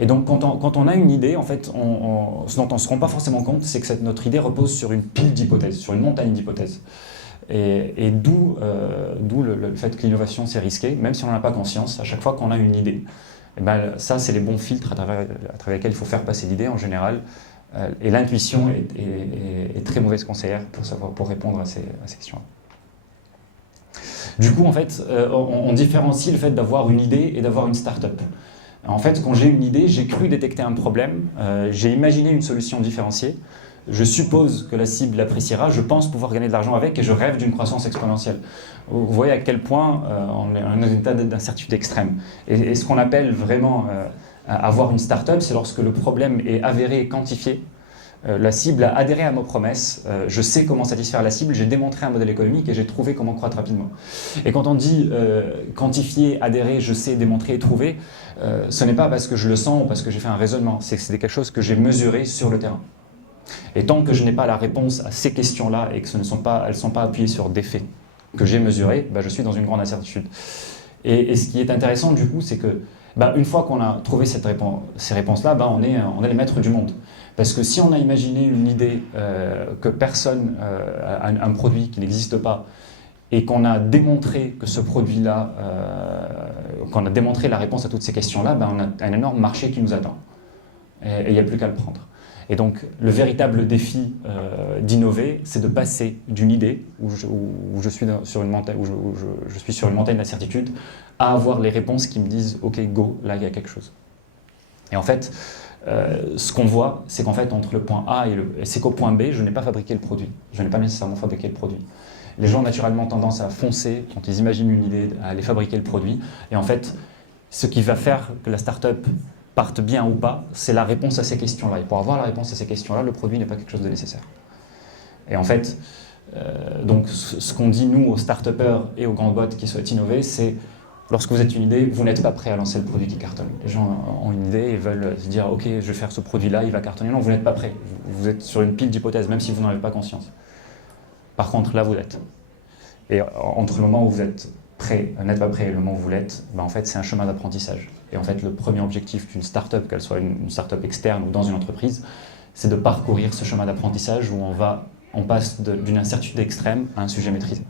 Et donc, quand on a une idée, en fait, ce dont on ne se rend pas forcément compte, c'est que notre idée repose sur une pile d'hypothèses, sur une montagne d'hypothèses. Et d'où le fait que l'innovation, c'est risqué, même si on n'en a pas conscience. À chaque fois qu'on a une idée, et ben, ça, c'est les bons filtres à travers lesquels il faut faire passer l'idée en général. Et l'intuition est très mauvaise conseillère pour répondre à ces questions-là. Du coup, en fait, on différencie le fait d'avoir une idée et d'avoir une start-up. En fait, quand j'ai une idée, j'ai cru détecter un problème, j'ai imaginé une solution différenciée, je suppose que la cible l'appréciera, je pense pouvoir gagner de l'argent avec et je rêve d'une croissance exponentielle. Vous voyez à quel point on est dans un état d'incertitude extrême. Et ce qu'on appelle vraiment avoir une start-up, c'est lorsque le problème est avéré et quantifié. La cible a adhéré à nos promesses, je sais comment satisfaire la cible, j'ai démontré un modèle économique et j'ai trouvé comment croître rapidement. Et quand on dit quantifier, adhérer, je sais, démontrer et trouver, ce n'est pas parce que je le sens ou parce que j'ai fait un raisonnement, c'est quelque chose que j'ai mesuré sur le terrain. Et tant que je n'ai pas la réponse à ces questions-là et que elles ne sont pas appuyées sur des faits que j'ai mesurés, je suis dans une grande incertitude. Et ce qui est intéressant du coup, c'est que une fois qu'on a trouvé ces réponses-là, on est les maîtres du monde. Parce que si on a imaginé une idée que personne, un produit qui n'existe pas, et qu'on a démontré que ce produit-là, qu'on a démontré la réponse à toutes ces questions-là, on a un énorme marché qui nous attend. Et il n'y a plus qu'à le prendre. Et donc, le véritable défi d'innover, c'est de passer d'une idée où je suis sur une montagne d'incertitude à avoir les réponses qui me disent « Ok, go, là, il y a quelque chose ». Et en fait, ce qu'on voit, c'est qu'en fait, entre le point A c'est qu'au point B, je n'ai pas fabriqué le produit. Je n'ai pas nécessairement fabriqué le produit. Les gens, naturellement, ont tendance à foncer, quand ils imaginent une idée, à aller fabriquer le produit. Et en fait, ce qui va faire que la start-up parte bien ou pas, c'est la réponse à ces questions-là. Et pour avoir la réponse à ces questions-là, le produit n'est pas quelque chose de nécessaire. Et en fait, donc ce qu'on dit, nous, aux start-upers et aux grandes boîtes qui souhaitent innover, c'est lorsque vous êtes une idée, vous n'êtes pas prêt à lancer le produit qui cartonne. Les gens ont une idée et veulent se dire « Ok, je vais faire ce produit-là, il va cartonner ». Non, vous n'êtes pas prêt. Vous êtes sur une pile d'hypothèses, même si vous n'en avez pas conscience. Par contre, là, vous l'êtes. Et entre le moment où vous êtes prêt, n'êtes pas prêt et le moment où vous l'êtes, en fait, c'est un chemin d'apprentissage. Et en fait, le premier objectif d'une start-up, qu'elle soit une start-up externe ou dans une entreprise, c'est de parcourir ce chemin d'apprentissage où on passe d'une incertitude extrême à un sujet maîtrisé.